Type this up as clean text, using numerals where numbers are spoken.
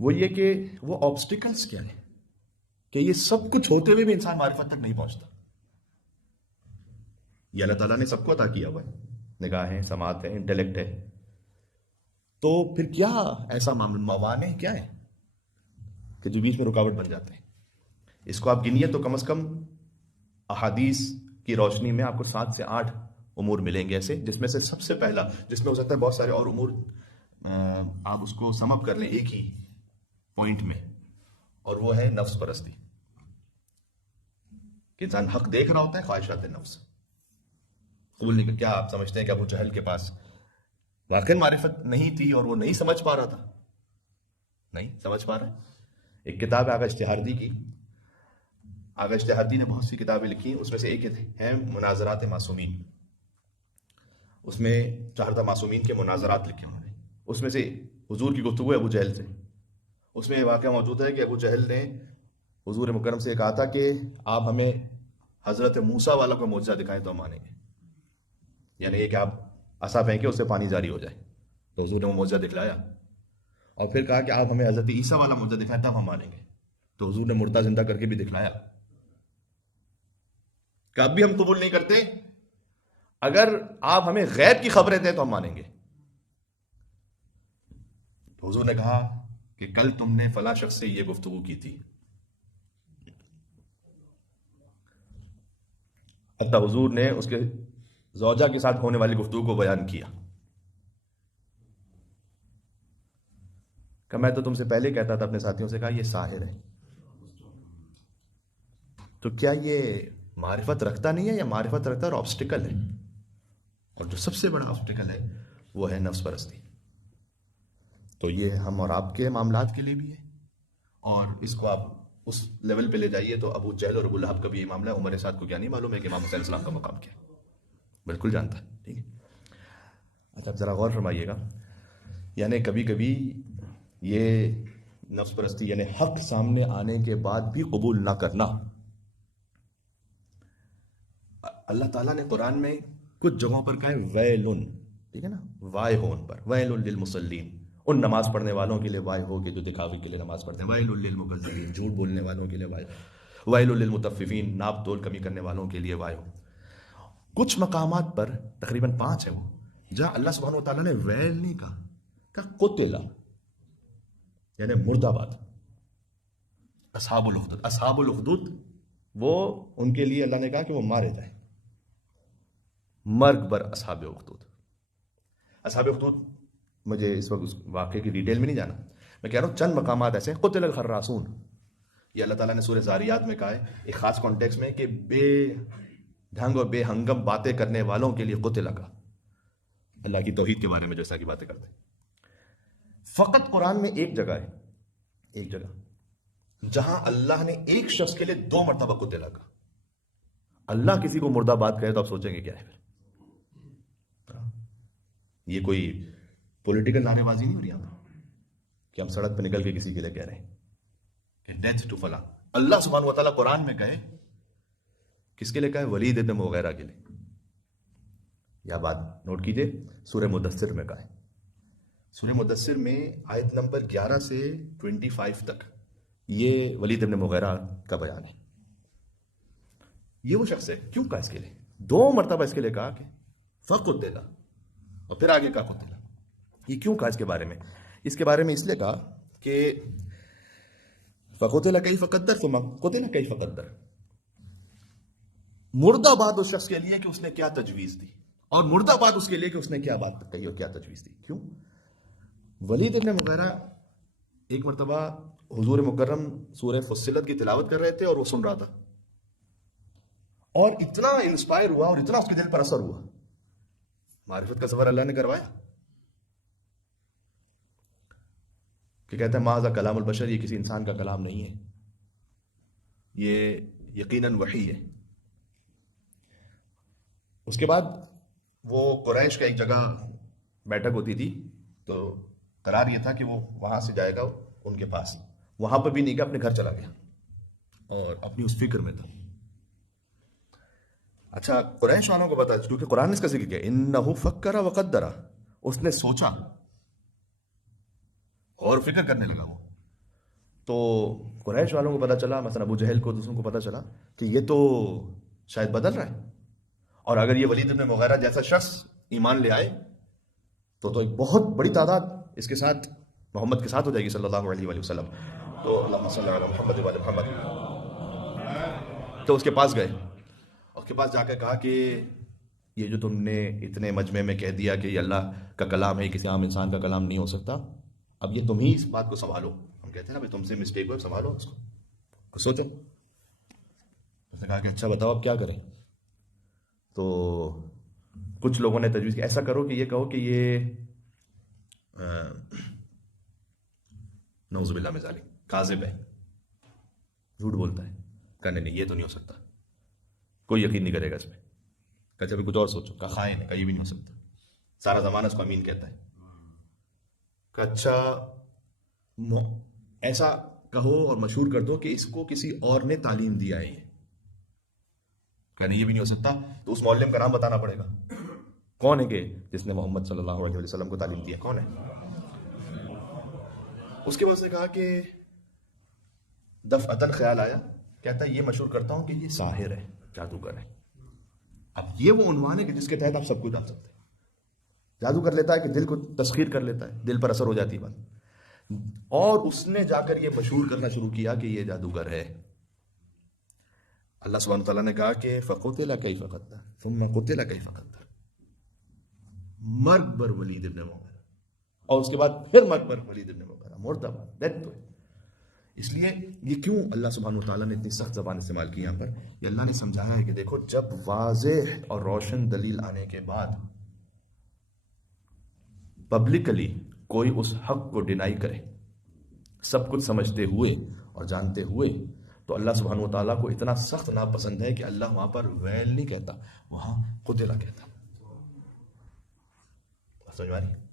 وہ یہ کہ وہ آبسٹیکلز کیا ہیں کہ یہ سب کچھ ہوتے ہوئے بھی انسان معرفت تک نہیں پہنچتا. یہ اللہ تعالیٰ نے سب کو عطا کیا ہوا ہے، نگاہیں، سماعت ہے، انٹیلیکٹ ہے. تو پھر کیا ایسا موانع کیا ہے کہ جو بیچ میں رکاوٹ بن جاتے ہیں؟ اس کو آپ گنیے تو کم از کم احادیث کی روشنی میں آپ کو 7 سے 8 امور ملیں گے ایسے، جس میں سے سب سے پہلا، جس میں ہو سکتا ہے بہت سارے اور امور آپ اس کو سم اپ کر لیں ایک ہی پوائنٹ میں، اور وہ ہے نفس پرستی. کہ انسان حق دیکھ رہا ہوتا ہے، خواہشات نفس قبول نہیں. کیا آپ سمجھتے ہیں کہ ابو جہل کے پاس واقعی معرفت نہیں تھی اور وہ نہیں سمجھ پا رہا تھا؟ نہیں سمجھ پا رہا ہے. ایک کتاب ہے آغا اشتہاردی کی. آغا اشتہاردی نے بہت سی کتابیں لکھی، اس میں سے ایک ہے مناظرات معصومین. اس میں 4 معصومین کے مناظرات لکھے انہوں نے. اس میں سے حضور کی گفتگو ہے ابو جہل سے. اس میں یہ واقعہ موجود ہے کہ ابو جہل نے حضور مکرم سے کہا تھا کہ آپ ہمیں حضرت موسیٰ والا کو معجزہ دکھائیں تو ہم مانیں گے. یعنی یہ کہ آپ عصا پھینکے اس سے پانی جاری ہو جائے. تو حضور نے وہ معجزہ دکھلایا. اور پھر کہا کہ آپ ہمیں حضرت عیسیٰ والا معجزہ دکھائیں تب ہم مانیں گے. تو حضور نے مردہ زندہ کر کے بھی دکھلایا. کہ اب بھی ہم قبول نہیں کرتے، اگر آپ ہمیں غیب کی خبریں دیں تو ہم مانیں گے. تو حضور نے کہا کہ کل تم نے فلاں شخص سے یہ گفتگو کی تھی. حتیٰ حضور نے اس کے زوجہ کے ساتھ ہونے والی گفتگو کو بیان کیا کہ میں تو تم سے پہلے کہتا تھا اپنے ساتھیوں سے، کہا یہ ساحر ہے. تو کیا یہ معرفت رکھتا نہیں ہے یا معرفت رکھتا اور آبسٹیکل ہے؟ اور جو سب سے بڑا آبسٹیکل ہے وہ ہے نفس پرستی. تو یہ ہم اور آپ کے معاملات کے لیے بھی ہے، اور اس کو آپ اس لیول پہ لے جائیے تو ابو جہل اور ابو لہب کا بھی یہ معاملہ ہے. عمر سعد کو کیا نہیں معلوم ہے کہ امام حسین علیہ السلام کا مقام کیا ہے؟ بالکل جانتا ہے. ٹھیک ہے. اچھا اب ذرا غور فرمائیے گا. یعنی کبھی کبھی یہ نفس پرستی، یعنی حق سامنے آنے کے بعد بھی قبول نہ کرنا. اللہ تعالیٰ نے قرآن میں کچھ جگہوں پر کہا ہے ویلن، ٹھیک ہے نا، وائے ہو ان پر، ویل للمصلین، ان نماز پڑھنے والوں کے لیے وائے ہو کہ جو دکھاوے کے لیے نماز پڑھتے ہیں. ویل للمکذبین، جھوٹ بولنے والوں کے لیے وائے ہو. ویل للمطففین، ناپ تول کمی کرنے والوں کے لیے وائے ہو. کچھ مقامات پر تقریباً 5 ہیں وہ جہاں اللہ سبحانہ و تعالیٰ نے ویل نہیں کہا قتل، یعنی مردہ باد. اصحاب الاخدود، اصحاب الاخدود وہ ان کے لیے اللہ نے کہا کہ وہ مارے جائیں. مرگ بر اصحاب اخدود. اصحاب اخدود مجھے اس وقت اس واقعے کی ڈیٹیل میں نہیں جانا، میں کہہ رہا ہوں چند مقامات ایسے ہیں. قتل الخراسون، یہ اللہ تعالیٰ نے سورہ زاریات میں کہا ہے ایک خاص کانٹیکس میں کہ بے ڈھنگ اور بے ہنگم باتیں کرنے والوں کے لیے قتل کا، اللہ کی توحید کے بارے میں جیسا کی باتیں کرتے ہیں. فقط قرآن میں ایک جگہ ہے، ایک جگہ جہاں اللہ نے ایک شخص کے لیے 2 مرتبہ قتل کا. اللہ کسی کو مردہ بات کہے تو آپ سوچیں گے کیا ہے پھر؟ یہ کوئی پولیٹیکل نعرے بازی نہیں ہو رہی یہاں کہ ہم سڑک پہ نکل کے کسی کے لیے کہہ رہے ہیں کہ ڈیتھ ٹو فلاں. اللہ سبحانہ و تعالیٰ قرآن میں کہے، کس کے لیے کہے؟ ولید ابن مغیرہ کے لیے. یا بات نوٹ کیجئے، سورہ مدثر میں کہا ہے. سورہ مدثر میں آیت نمبر 11 سے 25 تک یہ ولید ابن مغیرہ کا بیان ہے. یہ وہ شخص ہے. کیوں کہا اس کے لیے 2 مرتبہ اس کے لیے کہا کہ فقتل، اور پھر آگے کہا قتل. یہ کیوں کہا اس کے بارے میں؟ اس کے بارے میں اس لیے کہا کہ فقتل کیف قدر ثم قتل کیف قدر. مردہ بات اس شخص کے لیے کہ اس نے کیا تجویز دی، اور مردہ بات اس کے لیے کہ اس نے کیا بات کہی اور کیا تجویز دی. کیوں؟ ولید ابن مغیرہ ایک مرتبہ حضور مکرم سورہ فصلت کی تلاوت کر رہے تھے اور وہ سن رہا تھا، اور اتنا انسپائر ہوا اور اتنا اس کے دل پر اثر ہوا، معرفت کا سفر اللہ نے کروایا کہ کہتا ہے ماذا کلام البشر، یہ کسی انسان کا کلام نہیں ہے، یہ یقیناً وحی ہے. اس کے بعد وہ قریش کا ایک جگہ بیٹھک ہوتی تھی، تو قرار یہ تھا کہ وہ وہاں سے جائے گا ان کے پاس. وہاں پر بھی نہیں گیا، اپنے گھر چلا گیا اور اپنی اس فکر میں تھا. اچھا قریش والوں کو بتا، کیونکہ قرآن نے اس کا ذکر کیا انہ فکر وقدر، اس نے سوچا اور فکر کرنے لگا وہ تو قریش والوں کو پتہ چلا، مثلا ابو جہل کو، دوسروں کو پتہ چلا کہ یہ تو شاید بدل رہا ہے، اور اگر یہ ولید بن مغیرہ جیسا شخص ایمان لے آئے تو ایک بہت بڑی تعداد اس کے ساتھ، محمد کے ساتھ ہو جائے گی صلی اللہ علیہ وآلہ وسلم. تو اللہم صلی علی محمد وعلی محمد. تو اس کے پاس گئے، اس کے پاس جا کر کہا کہ یہ جو تم نے اتنے مجمع میں کہہ دیا کہ یہ اللہ کا کلام ہے، کسی عام انسان کا کلام نہیں ہو سکتا، اب یہ تم ہی اس بات کو سنبھالو. ہم کہتے ہیں نا بھائی تم سے مسٹیک ہوئے، سنبھالو اس کو سوچو. اس نے کہا کہ اچھا بتاؤ اب کیا کریں. تو کچھ لوگوں نے تجویز کی ایسا کرو کہ یہ کہو کہ یہ نعوذ باللہ من ذالک کاذب ہے، جھوٹ بولتا ہے. کہنے نہیں، یہ تو نہیں ہو سکتا، کوئی یقین نہیں کرے گا اس میں. کہتے کچھ اور سوچو. کہا خائن ہے، کہیں بھی نہیں ہو سکتا، سارا زمانہ اس کو امین کہتا ہے. کہ اچھا ایسا کہو اور مشہور کر دو کہ اس کو کسی اور نے تعلیم دیا ہے. کہنے یہ بھی نہیں ہو سکتا، تو اس معلم کا نام بتانا پڑے گا. کون ہے کہ جس نے محمد صلی اللہ علیہ وسلم کو تعلیم دیا، کون ہے؟ اس کے بعد نے کہا کہ دفعتاً خیال آیا، کہتا ہے یہ مشہور کرتا ہوں کہ یہ ساحر ہے، جادوگر ہے. اب یہ وہ عنوان ہے کہ جس کے تحت آپ سب کچھ ڈال سکتے ہیں. جادو کر لیتا ہے کہ دل کو تسخیر کر لیتا ہے، دل پر اثر ہو جاتی ہے بات. اور اس نے جا کر یہ مشہور کرنا شروع کیا کہ یہ جادوگر ہے. اللہ سبحانہ تعالیٰ نے کہا کہ فَقُتِلَ كَيْفَ قَدَّرَ ثُمَّ قُتِلَ كَيْفَ قَدَّرَ، مرگ بر ولید ابن مغیرہ، اور اس کے بعد پھر مرگ بر ولید ابن مغیرہ، مردہ بعد ڈیتھ تو ہے. اس لیے یہ کیوں اللہ سبحانہ تعالیٰ نے اتنی سخت زبان استعمال کی یہاں پر؟ یہ اللہ نے سمجھایا ہے کہ دیکھو جب واضح اور روشن دلیل آنے کے بعد پبلکلی کوئی اس حق کو ڈینائی کرے، سب کچھ سمجھتے ہوئے اور جانتے ہوئے، تو اللہ سبحانہ و تعالیٰ کو اتنا سخت ناپسند ہے کہ اللہ وہاں پر ویل نہیں کہتا، وہاں قتل کہتا. سمجھ میں آ رہی ہے؟